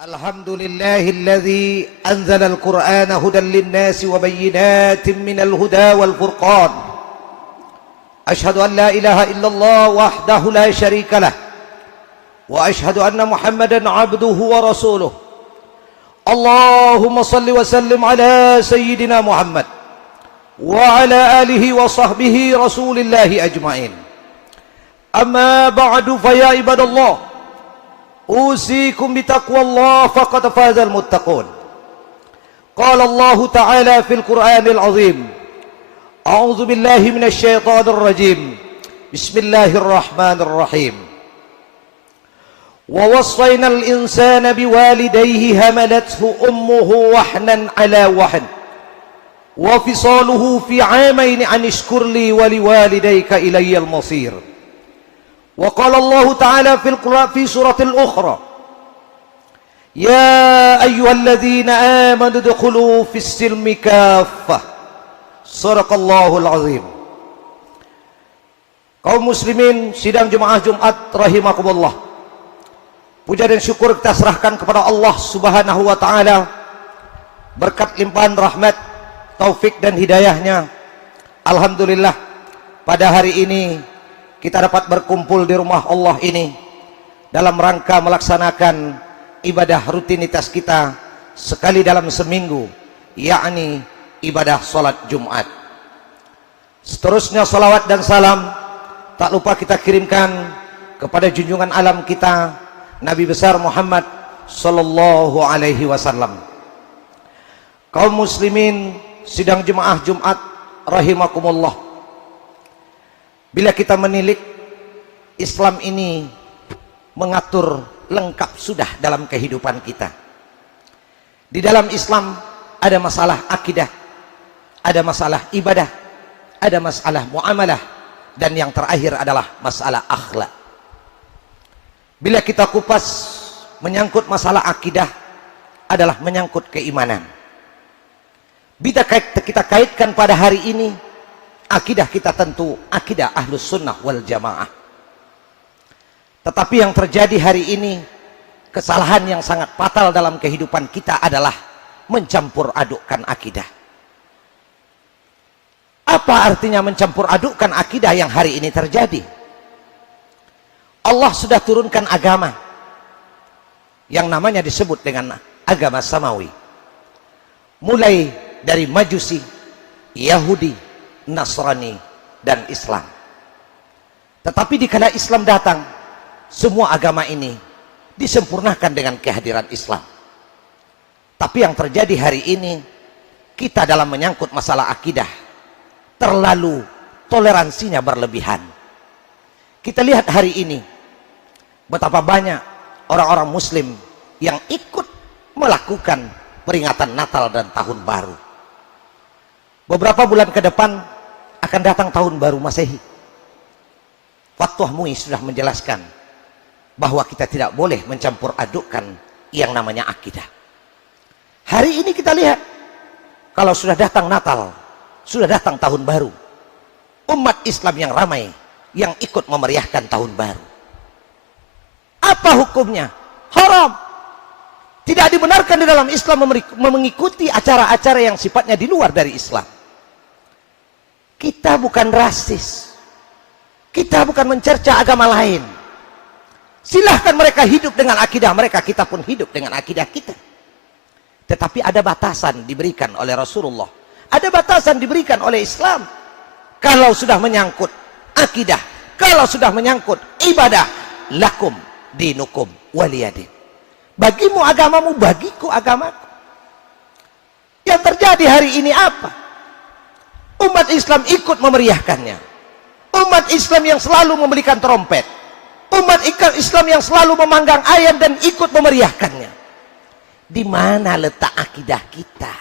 الحمد لله الذي أنزل القرآن هدى للناس وبينات من الهدى والفرقان. أشهد أن لا إله إلا الله وحده لا شريك له، وأشهد أن محمدا عبده ورسوله. اللهم صل وسلم على سيدنا محمد وعلى آله وصحبه رسول الله أجمعين. أما بعد فيا عباد الله، أوصيكم بتقوى الله فقد فاز المتقون. قال الله تعالى في القرآن العظيم: أعوذ بالله من الشيطان الرجيم، بسم الله الرحمن الرحيم. ووصينا الإنسان بوالديه حملته أمه وحنا على وحن وفصاله في عامين أن اشكر لي ولوالديك إلي المصير. وقال الله تعالى في القرآن في سورة الأخرى: يا أيها الذين آمنوا ادخلوا في السلم كافة. صدق Allahul Azim. Kaum muslimin sidang jemaah Jumat rahimakumullah, puja dan syukur kita serahkan kepada Allah Subhanahu wa taala. Berkat limpahan rahmat, taufik dan hidayahnya, alhamdulillah pada hari ini kita dapat berkumpul di rumah Allah ini dalam rangka melaksanakan ibadah rutinitas kita sekali dalam seminggu, yakni ibadah sholat Jumat. Seterusnya salawat dan salam tak lupa kita kirimkan kepada junjungan alam kita, Nabi besar Muhammad sallallahu alaihi wasallam. Kaum muslimin sidang jemaah Jumat rahimakumullah, bila kita menilik Islam ini mengatur lengkap sudah dalam kehidupan kita. Di dalam Islam ada masalah akidah, ada masalah ibadah, ada masalah muamalah, dan yang terakhir adalah masalah akhlak. Bila kita kupas, menyangkut masalah akidah adalah menyangkut keimanan. Bila kita kaitkan pada hari ini, akidah kita tentu akidah ahlus sunnah wal jamaah. Tetapi yang terjadi hari ini, kesalahan yang sangat fatal dalam kehidupan kita adalah mencampur adukkan akidah. Apa artinya mencampur adukkan akidah yang hari ini terjadi? Allah sudah turunkan agama yang namanya disebut dengan agama samawi, mulai dari Majusi, Yahudi, Nasrani, dan Islam. Tetapi dikala Islam datang, semua agama ini disempurnakan dengan kehadiran Islam. Tapi yang terjadi hari ini, kita dalam menyangkut masalah akidah terlalu toleransinya berlebihan. Kita lihat hari ini betapa banyak orang-orang muslim yang ikut melakukan peringatan Natal dan Tahun Baru. Beberapa bulan ke depan akan datang Tahun Baru Masehi. Fatwa MUI sudah menjelaskan bahwa kita tidak boleh mencampur adukkan yang namanya akidah. Hari ini kita lihat, kalau sudah datang Natal, sudah datang Tahun Baru, umat Islam yang ramai yang ikut memeriahkan Tahun Baru. Apa hukumnya? Haram. Tidak dibenarkan di dalam Islam mengikuti acara-acara yang sifatnya di luar dari Islam. Kita bukan rasis, kita bukan mencerca agama lain. Silahkan mereka hidup dengan akidah mereka, kita pun hidup dengan akidah kita. Tetapi ada batasan diberikan oleh Rasulullah, ada batasan diberikan oleh Islam. Kalau sudah menyangkut akidah, kalau sudah menyangkut ibadah, lakum dinukum waliyadin. Bagimu agamamu, bagiku agamaku. Yang terjadi hari ini apa? Umat Islam ikut memeriahkannya. Umat Islam yang selalu memberikan trompet, umat Islam yang selalu memanggang ayam dan ikut memeriahkannya. Di mana letak akidah kita?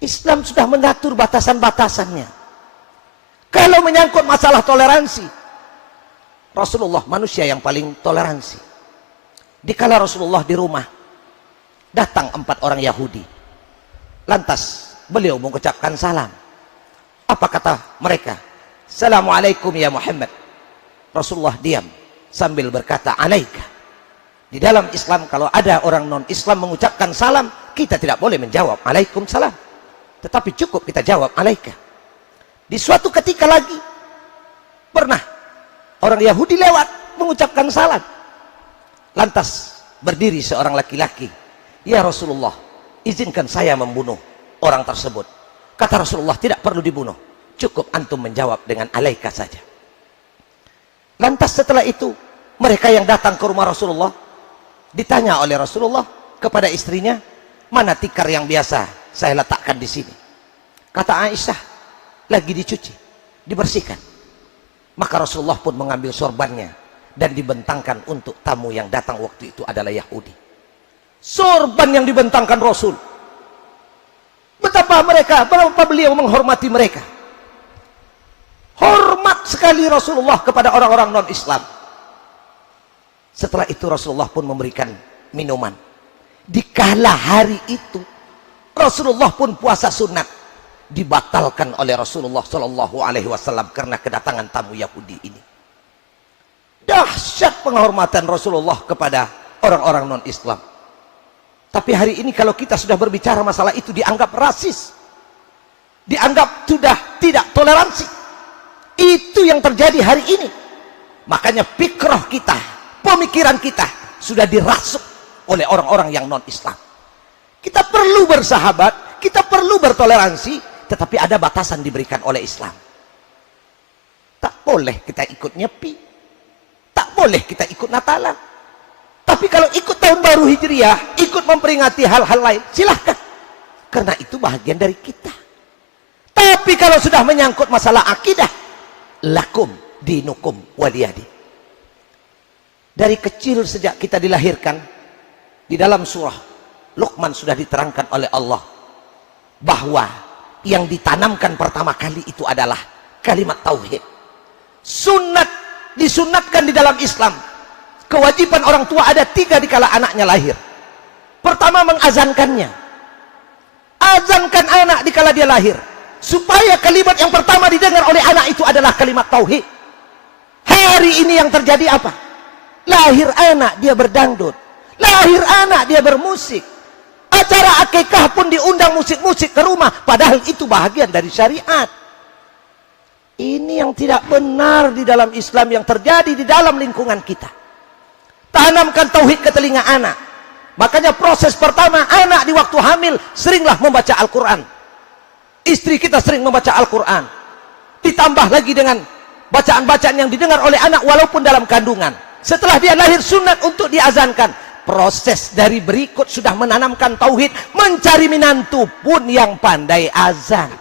Islam sudah mengatur batasan-batasannya. Kalau menyangkut masalah toleransi, Rasulullah manusia yang paling toleransi. Dikala Rasulullah di rumah, datang 4 orang Yahudi. Lantas beliau mengucapkan salam. Apa kata mereka? Assalamualaikum ya Muhammad. Rasulullah diam sambil berkata alaika. Di dalam Islam kalau ada orang non-Islam mengucapkan salam, kita tidak boleh menjawab Waalaikumsalam, tetapi cukup kita jawab Alaika. Di suatu ketika lagi pernah orang Yahudi lewat mengucapkan salam. Lantas berdiri seorang laki-laki, "Ya Rasulullah, izinkan saya membunuh orang tersebut." Kata Rasulullah, "Tidak perlu dibunuh, cukup antum menjawab dengan Alaika saja." Lantas setelah itu mereka yang datang ke rumah Rasulullah ditanya oleh Rasulullah kepada istrinya, "Mana tikar yang biasa saya letakkan di sini?" Kata Aisyah, "Lagi dicuci, dibersihkan." Maka Rasulullah pun mengambil sorbannya dan dibentangkan untuk tamu yang datang waktu itu adalah Yahudi. Sorban yang dibentangkan Rasul. Betapa beliau menghormati mereka. Hormat sekali Rasulullah kepada orang-orang non-Islam. Setelah itu Rasulullah pun memberikan minuman. Dikala hari itu Rasulullah pun puasa sunat, dibatalkan oleh Rasulullah Shallallahu Alaihi Wasallam karena kedatangan tamu Yahudi ini. Dahsyat penghormatan Rasulullah kepada orang-orang non-Islam. Tapi hari ini kalau kita sudah berbicara masalah itu dianggap rasis, dianggap sudah tidak toleransi. Itu yang terjadi hari ini. Makanya fikrah kita, pemikiran kita sudah dirasuk oleh orang-orang yang non-Islam. Kita perlu bersahabat, kita perlu bertoleransi, tetapi ada batasan diberikan oleh Islam. Tak boleh kita ikut nyepi, tak boleh kita ikut Natalan. Tapi kalau ikut tahun baru Hijriah, ikut memperingati hal-hal lain, silahkan, karena itu bahagian dari kita. Tapi kalau sudah menyangkut masalah akidah, lakum dinukum waliyadi. Dari kecil sejak kita dilahirkan, di dalam surah Luqman sudah diterangkan oleh Allah bahwa yang ditanamkan pertama kali itu adalah kalimat tauhid. Sunat, disunatkan di dalam Islam. Kewajiban orang tua ada 3 dikala anaknya lahir. Pertama, mengazankannya. Azankan anak dikala dia lahir, supaya kalimat yang pertama didengar oleh anak itu adalah kalimat tauhid. Hari ini yang terjadi apa? Lahir anak dia berdangdut, lahir anak dia bermusik. Acara akikah pun diundang musik-musik ke rumah, padahal itu bahagian dari syariat. Ini yang tidak benar di dalam Islam yang terjadi di dalam lingkungan kita. Tanamkan tauhid ke telinga anak. Makanya proses pertama, anak di waktu hamil seringlah membaca Al-Quran. Istri kita sering membaca Al-Quran, ditambah lagi dengan bacaan-bacaan yang didengar oleh anak walaupun dalam kandungan. Setelah dia lahir, sunat untuk diazankan. Proses dari berikut sudah menanamkan tauhid, mencari menantu pun yang pandai azan.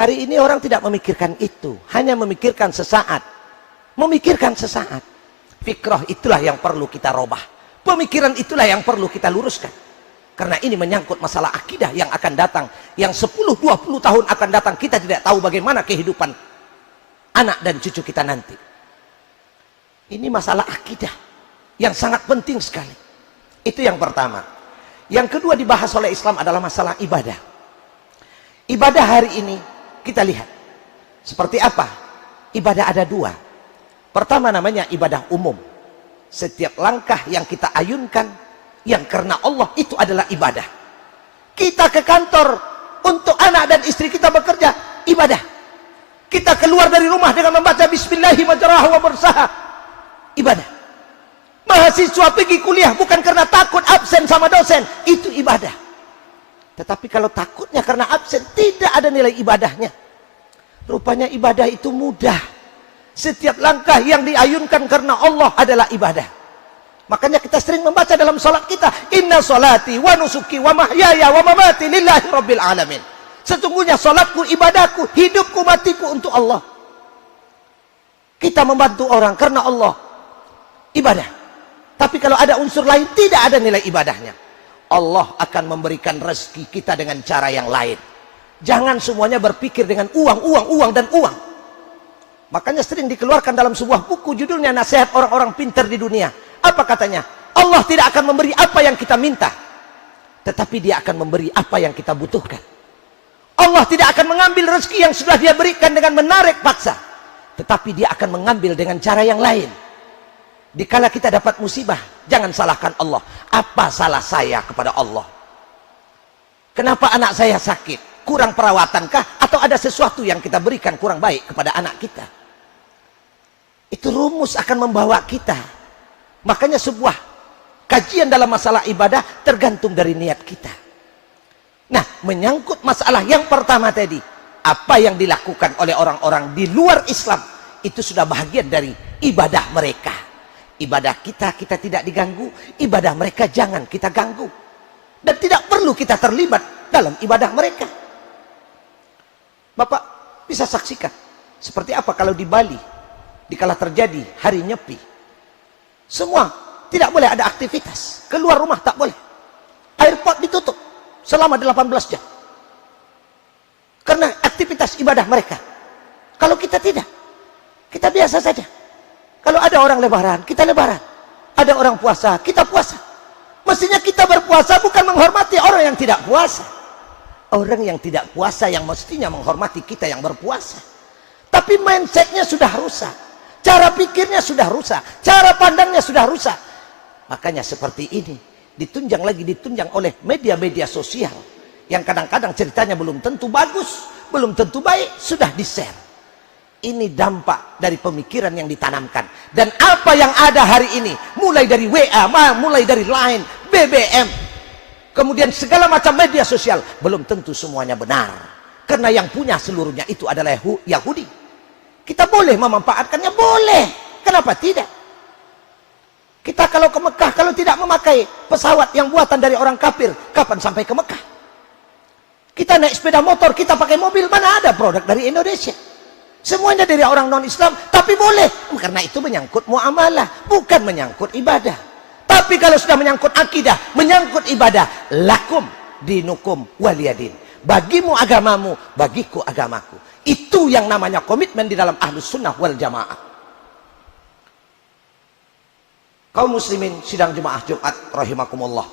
Hari ini orang tidak memikirkan itu, hanya memikirkan sesaat. Memikirkan sesaat. Fikrah itulah yang perlu kita robah. Pemikiran itulah yang perlu kita luruskan. Karena ini menyangkut masalah akidah yang akan datang, yang 10-20 tahun akan datang. Kita tidak tahu bagaimana kehidupan anak dan cucu kita nanti. Ini masalah akidah yang sangat penting sekali. Itu yang pertama. Yang kedua dibahas oleh Islam adalah masalah ibadah. Ibadah hari ini kita lihat seperti apa. Ibadah ada 2. Pertama namanya ibadah umum. Setiap langkah yang kita ayunkan yang karena Allah itu adalah ibadah. Kita ke kantor untuk anak dan istri kita bekerja, ibadah. Kita keluar dari rumah dengan membaca Bismillahirrahmanirrahim, ibadah. Mahasiswa pergi kuliah bukan karena takut absen sama dosen, itu ibadah. Tetapi kalau takutnya karena absen, tidak ada nilai ibadahnya. Rupanya ibadah itu mudah. Setiap langkah yang diayunkan karena Allah adalah ibadah. Makanya kita sering membaca dalam salat kita, inna salati wa nusuki wa mahyaya wa mamati lillahi rabbil alamin. Sesungguhnya salatku, ibadahku, hidupku, matiku untuk Allah. Kita membantu orang karena Allah, ibadah. Tapi kalau ada unsur lain, tidak ada nilai ibadahnya. Allah akan memberikan rezeki kita dengan cara yang lain. Jangan semuanya berpikir dengan uang dan uang. Makanya sering dikeluarkan dalam sebuah buku judulnya Nasihat Orang-orang Pintar di Dunia. Apa katanya? Allah tidak akan memberi apa yang kita minta, tetapi Dia akan memberi apa yang kita butuhkan. Allah tidak akan mengambil rezeki yang sudah Dia berikan dengan menarik paksa, tetapi Dia akan mengambil dengan cara yang lain. Dikala kita dapat musibah, jangan salahkan Allah. Apa salah saya kepada Allah? Kenapa anak saya sakit? Kurang perawatankah? Atau ada sesuatu yang kita berikan kurang baik kepada anak kita? Itu rumus akan membawa kita. Makanya sebuah kajian dalam masalah ibadah tergantung dari niat kita. Nah, menyangkut masalah yang pertama tadi, apa yang dilakukan oleh orang-orang di luar Islam, itu sudah bahagian dari ibadah mereka. Ibadah kita tidak diganggu, ibadah mereka jangan kita ganggu. Dan tidak perlu kita terlibat dalam ibadah mereka. Bapak bisa saksikan seperti apa kalau di Bali, dikala terjadi hari Nyepi, semua tidak boleh ada aktivitas, keluar rumah tak boleh, airport ditutup selama 18 jam karena aktivitas ibadah mereka. Kalau kita tidak, kita biasa saja. Kalau ada orang lebaran, kita lebaran. Ada orang puasa, kita puasa. Mestinya kita berpuasa bukan menghormati orang yang tidak puasa. Orang yang tidak puasa yang mestinya menghormati kita yang berpuasa. Tapi mindsetnya sudah rusak. Cara pikirnya sudah rusak. Cara pandangnya sudah rusak. Makanya seperti ini. Ditunjang oleh media-media sosial. Yang kadang-kadang ceritanya belum tentu bagus. Belum tentu baik. Sudah di-share. Ini dampak dari pemikiran yang ditanamkan. Dan apa yang ada hari ini, mulai dari WA, mulai dari Line, BBM, kemudian segala macam media sosial, belum tentu semuanya benar. Karena yang punya seluruhnya itu adalah Yahudi. Kita boleh memanfaatkannya, boleh. Kenapa tidak? Kita kalau ke Mekah, kalau tidak memakai pesawat yang buatan dari orang kafir, kapan sampai ke Mekah? Kita naik sepeda motor, kita pakai mobil, mana ada produk dari Indonesia? Semuanya dari orang non-Islam, tapi boleh. Karena itu menyangkut muamalah, bukan menyangkut ibadah. Tapi kalau sudah menyangkut akidah, menyangkut ibadah, lakum dinukum waliyadin. Bagimu agamamu, bagiku agamaku. Itu yang namanya komitmen di dalam Ahlus Sunnah wal Jamaah. Kaum muslimin sidang jemaah Jumat rahimakumullah.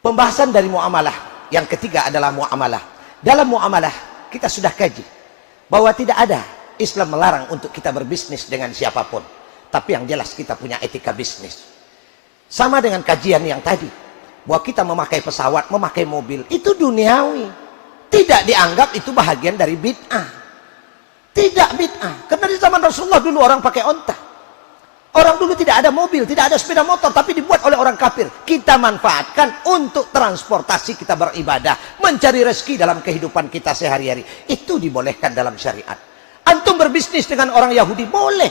Pembahasan dari muamalah, yang ketiga adalah muamalah. Dalam muamalah kita sudah kaji bahwa tidak ada Islam melarang untuk kita berbisnis dengan siapapun. Tapi yang jelas kita punya etika bisnis. Sama dengan kajian yang tadi. Bahwa kita memakai pesawat, memakai mobil. Itu duniawi. Tidak dianggap itu bahagian dari bid'ah. Tidak bid'ah. Karena di zaman Rasulullah dulu orang pakai onta. Orang dulu tidak ada mobil, tidak ada sepeda motor. Tapi dibuat oleh orang kafir. Kita manfaatkan untuk transportasi kita beribadah. Mencari rezeki dalam kehidupan kita sehari-hari. Itu dibolehkan dalam syariat. Antum berbisnis dengan orang Yahudi, boleh.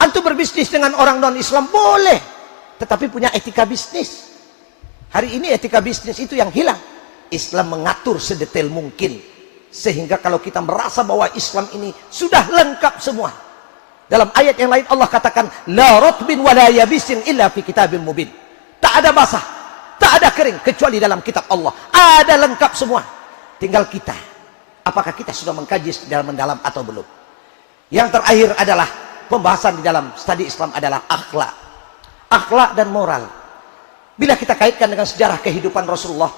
Antum berbisnis dengan orang non-Islam, boleh. Tetapi punya etika bisnis. Hari ini etika bisnis itu yang hilang. Islam mengatur sedetail mungkin. Sehingga kalau kita merasa bahwa Islam ini sudah lengkap semua. Dalam ayat yang lain Allah katakan, la ratbin wa la yabisin illa fi kitabim mubin. Tak ada basah, tak ada kering kecuali dalam kitab Allah. Ada lengkap semua. Tinggal kita. Apakah kita sudah mengkaji dalam mendalam atau belum? Yang terakhir adalah pembahasan di dalam studi Islam adalah akhlak. Akhlak dan moral. Bila kita kaitkan dengan sejarah kehidupan Rasulullah,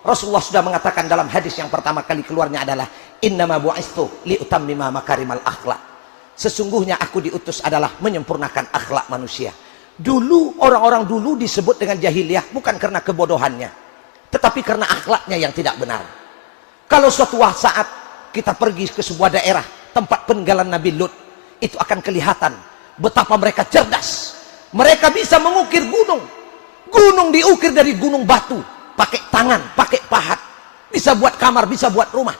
Rasulullah sudah mengatakan dalam hadis yang pertama kali keluarnya adalah innama bu'istu liutammima makarimal akhlak. Sesungguhnya aku diutus adalah menyempurnakan akhlak manusia. Dulu orang-orang dulu disebut dengan jahiliyah bukan karena kebodohannya, tetapi karena akhlaknya yang tidak benar. Kalau suatu saat kita pergi ke sebuah daerah tempat peninggalan Nabi Lut, itu akan kelihatan betapa mereka cerdas. Mereka bisa mengukir gunung. Gunung diukir dari gunung batu, pakai tangan, pakai pahat. Bisa buat kamar, bisa buat rumah.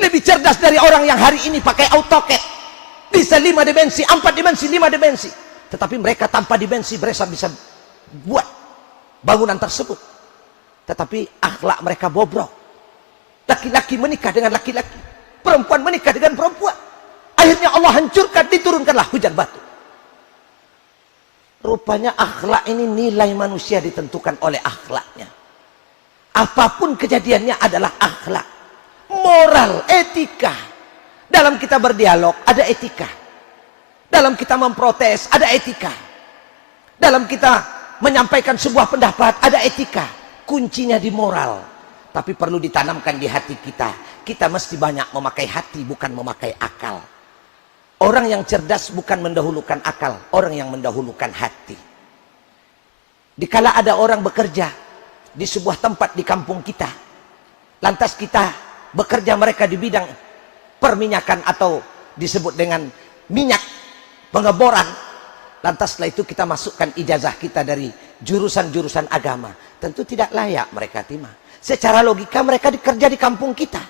Lebih cerdas dari orang yang hari ini pakai AutoCAD. Bisa 5 dimensi, 4 dimensi, 5 dimensi. Tetapi mereka tanpa dimensi mereka bisa buat bangunan tersebut. Tetapi akhlak mereka bobrok. Laki-laki menikah dengan laki-laki, perempuan menikah dengan perempuan. Akhirnya Allah hancurkan, diturunkanlah hujan batu. Rupanya akhlak ini nilai manusia ditentukan oleh akhlaknya. Apapun kejadiannya adalah akhlak. Moral, etika. Dalam kita berdialog ada etika. Dalam kita memprotes ada etika. Dalam kita menyampaikan sebuah pendapat ada etika. Kuncinya di moral. Tapi perlu ditanamkan di hati kita. Kita mesti banyak memakai hati bukan memakai akal. Orang yang cerdas bukan mendahulukan akal, orang yang mendahulukan hati. Dikala ada orang bekerja di sebuah tempat di kampung kita, lantas kita bekerja mereka di bidang perminyakan atau disebut dengan minyak pengeboran, lantas setelah itu kita masukkan ijazah kita dari jurusan-jurusan agama, tentu tidak layak mereka terima. Secara logika mereka dikerja di kampung kita,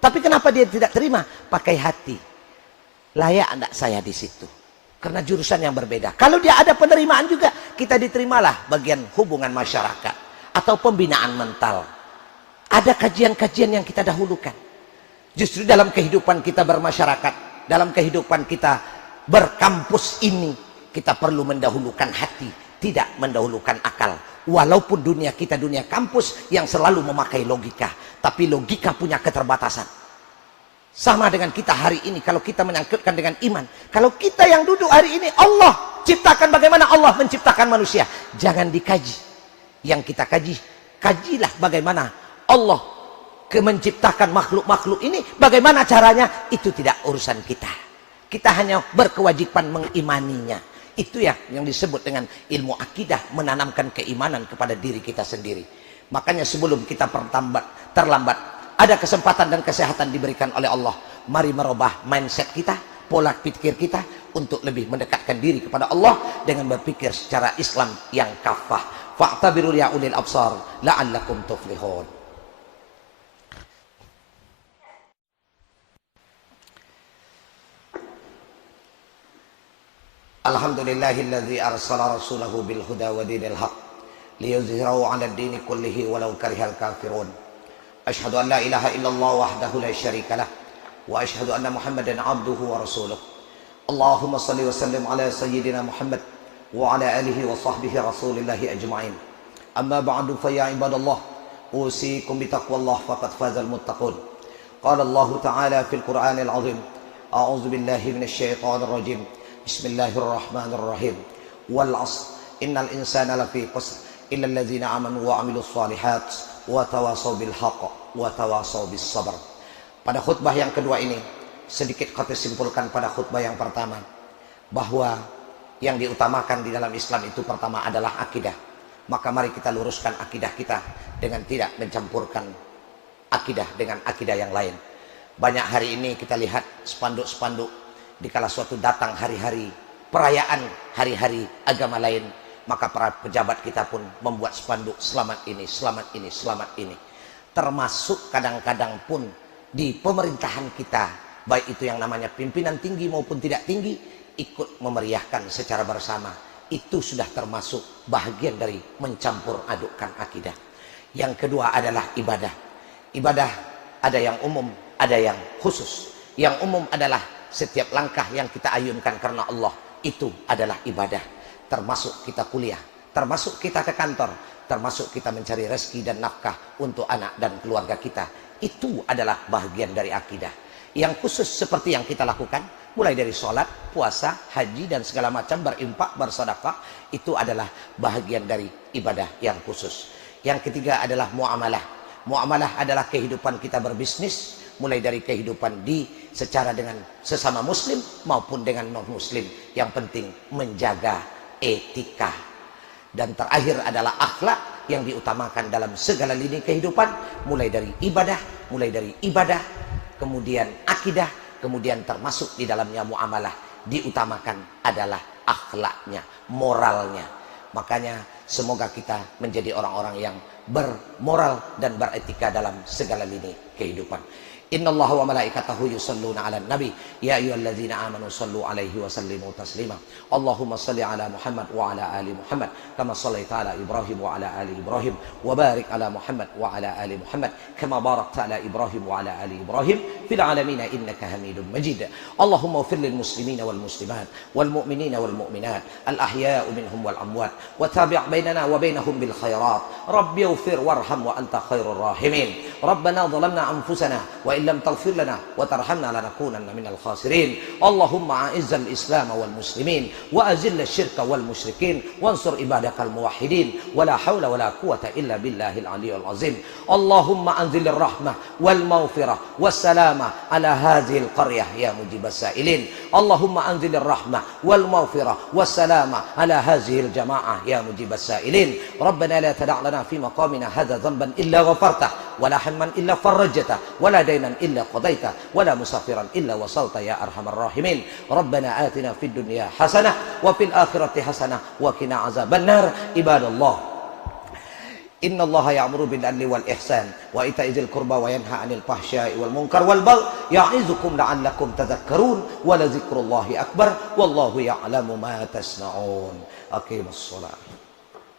tapi kenapa dia tidak terima? Pakai hati. Layak enggak saya di situ? Karena jurusan yang berbeda. Kalau dia ada penerimaan juga, kita diterimalah bagian hubungan masyarakat atau pembinaan mental. Ada kajian-kajian yang kita dahulukan. Justru dalam kehidupan kita bermasyarakat, dalam kehidupan kita berkampus ini, kita perlu mendahulukan hati, tidak mendahulukan akal. Walaupun dunia kita dunia kampus yang selalu memakai logika, tapi logika punya keterbatasan. Sama dengan kita hari ini, kalau kita menyangkutkan dengan iman, kalau kita yang duduk hari ini, Allah ciptakan bagaimana Allah menciptakan manusia, jangan dikaji. Yang kita kaji, kajilah bagaimana Allah menciptakan makhluk-makhluk ini, bagaimana caranya, itu tidak urusan kita. Kita hanya berkewajiban mengimaninya. Itu ya yang disebut dengan ilmu akidah, menanamkan keimanan kepada diri kita sendiri. Makanya sebelum kita terlambat, ada kesempatan dan kesehatan diberikan oleh Allah, mari merubah mindset kita, pola pikir kita untuk lebih mendekatkan diri kepada Allah dengan berpikir secara Islam yang kafah. Fa'tabirul ya ulil absar la'allakum tuflihun. Alhamdulillahilladzi arsala rasulahu bil huda wa dinil haq liyuzhirahu 'ala ad-dini kullihi walau karihal kafirun. Asyhadu an la ilaha illallah wahdahu la syarika lah wa asyhadu anna Muhammadan abduhu wa rasuluh. Allahumma salli wa sallim ala sayyidina Muhammad wa ala alihi wa sahbihi rasulillahi ajma'in. Amma ba'du fa ya ibadallah, usikum bi taqwallah faqad fazal muttaqun. Qala Allah ta'ala fil Qur'anil 'azim, a'udzu billahi minasy syaithanir rajim. Bismillahirrahmanirrahim. Wal 'asr innal insana lafi khusr illa allazina amanu wa 'amilus shalihat wa tawasaw bil haqq wa tawasaw bis sabr. Pada khutbah yang kedua ini sedikit kata simpulkan pada khutbah yang pertama, bahwa yang diutamakan di dalam Islam itu pertama adalah akidah. Maka mari kita luruskan akidah kita dengan tidak mencampurkan akidah dengan akidah yang lain. Banyak hari ini kita lihat spanduk-spanduk dikala suatu datang hari-hari perayaan hari-hari agama lain, maka para pejabat kita pun membuat spanduk selamat ini, selamat ini, selamat ini. Termasuk kadang-kadang pun di pemerintahan kita, baik itu yang namanya pimpinan tinggi maupun tidak tinggi, ikut memeriahkan secara bersama. Itu sudah termasuk bahagian dari mencampur adukkan akidah. Yang kedua adalah ibadah. Ibadah ada yang umum, ada yang khusus. Yang umum adalah setiap langkah yang kita ayunkan karena Allah, itu adalah ibadah. Termasuk kita kuliah, termasuk kita ke kantor, termasuk kita mencari rezeki dan nafkah untuk anak dan keluarga kita. Itu adalah bahagian dari akidah. Yang khusus seperti yang kita lakukan, mulai dari sholat, puasa, haji dan segala macam, berimpak, bersedekah, itu adalah bahagian dari ibadah yang khusus. Yang ketiga adalah muamalah. Muamalah adalah kehidupan kita berbisnis, mulai dari kehidupan secara dengan sesama muslim maupun dengan non muslim. Yang penting menjaga etika. Dan terakhir adalah akhlak yang diutamakan dalam segala lini kehidupan, mulai dari ibadah, kemudian akidah, kemudian termasuk di dalamnya muamalah, diutamakan adalah akhlaknya, moralnya. Makanya semoga kita menjadi orang-orang yang bermoral dan beretika dalam segala lini kehidupan. Innallaha wa malaikatahu yusalluna 'alan nabi ya ayyuhalladzina amanu sallu 'alaihi wa sallimu taslima. Allahumma shalli 'ala Muhammad wa 'ala ali Muhammad kama shallaita 'ala Ibrahim wa 'ala ali Ibrahim wa barik 'ala Muhammad wa 'ala ali Muhammad kama barakta 'ala Ibrahim wa 'ala ali Ibrahim fil 'alamin innaka Hamidum Majid. Allahumma ighfir lil muslimina wal muslimat wal mu'minina wal mu'minat al ahya'u minhum wal amwat wa tabi' bainana wa bainahum bil khairat. Rabbi ighfir warham wa anta khairur rahimin. Rabbana dhalamna anfusana wa in lam taghfir lana wa tarhamna lanakunanna minal khasirin. Allahumma a'izzal Islam wal muslimin wa azil syirka wal musyrikin wansur ibadakal muwahhidin wa la haula wa la quwata illa billahil aliyyil azim. Allahumma anzilir rahmah wal maghfirah was salama ala hadhil qaryah ya mujibas sa'ilin. Allahumma anzilir rahmah wal maghfirah was salama ala hadhil jamaah ya mujibas sa'ilin. Rabbana la tada' lana fi maqamina hadha dhanban illa ghafartah wa la hamman illa farajtah wa la daynan illa qadaitah wa la musafiran illa wasalta ya arhamar rahimin. Rabbana atina fid dunya hasanah wa fil akhirati hasanah wa qina azaban nar. Ibadallah, Inna Allah ya'muru bil 'adli wal ihsan wa ita'i dzil qurba wa yanha 'anil fahsya'i wal munkar wal baghi ya'izukum la'allakum tadhakkarun wa la dzikrullahi akbar wallahu ya'lamu ma tasna'un. Aqimus shalah.